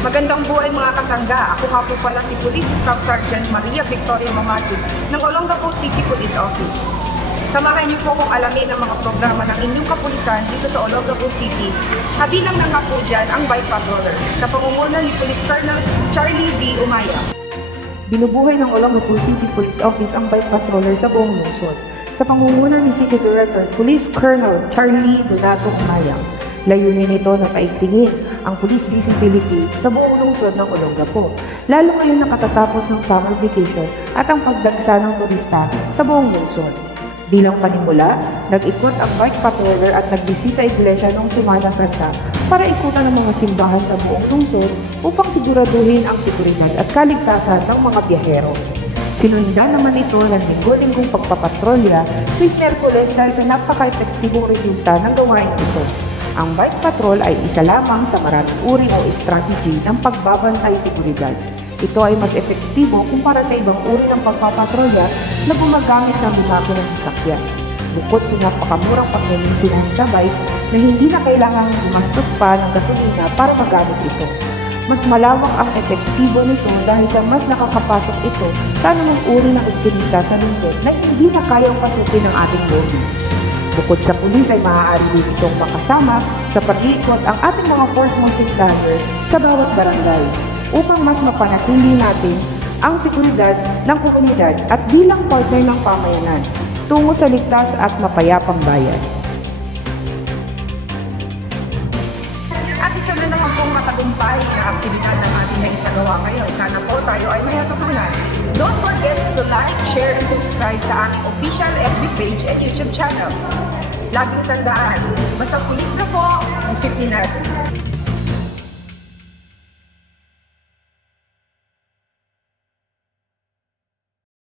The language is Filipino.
Magandang buhay mga kasangga. Ako nga po pala si Police Staff Sergeant Maria Victoria Mongasig ng Olongapo City Police Office. Samahan niyo po kung alamin ang mga programa ng inyong kapulisan dito sa Olongapo City. Kabilang na nga po dyan ang Bike Patroller sa pangunguna ni Police Colonel Charlie D. Umaya. Binubuhay ng Olongapo City Police Office ang Bike Patroller sa buong lungsod sa pangunguna ni City Director Police Colonel Charlie Donato Umaya. Layunin nito na paigtingin ang police visibility sa buong lungsod ng Olongapo, lalo ngayon na katatapos ng summer vacation at ang pagdagsa ng turista sa buong lungsod. Bilang panimula, nag-ikot ang Bike Patroller at nagbisita iglesia noong Semana Santa para ikutan ang mga simbahan sa buong lungsod upang siguraduhin ang seguridad at kaligtasan ng mga biyahero. Sinundan naman ito ng linggo-linggong pagpapatrolya tuwing Miyerkules dahil sa napaka-epektibong resulta ng gawain ito. Ang bike patrol ay isa lamang sa maraming uri o strategy ng pagbabantay seguridad. Ito ay mas epektibo kumpara sa ibang uri ng pagpapatrolya na gumagamit ng makinang sasakyan. Bukod sa napakamurang pag-maintenance sa bike na hindi na kailangang gumastos pa ng gasolina para magamit ito. Mas malawak ang epektibo nito dahil sa mas nakakapasok ito sa anumang uri ng eskinita sa lungsod na hindi na kayang pasukin ng ating lobby. Bukod sa pulis ay maaari din itong makasama sa pag-iikot ang ating mga force multiplier sa bawat barangay upang mas mapanatili natin ang seguridad ng komunidad at bilang partner ng pamayanan tungo sa ligtas at mapayapang bayan. At isa na naman pong matagumpay na aktibidad ng ating naisagawa ngayon. Sana po tayo ay may natutunan. Don't forget to like, share, and subscribe sa aming official FB page and YouTube channel. Laging tandaan, basta pulis na po, disiplinado.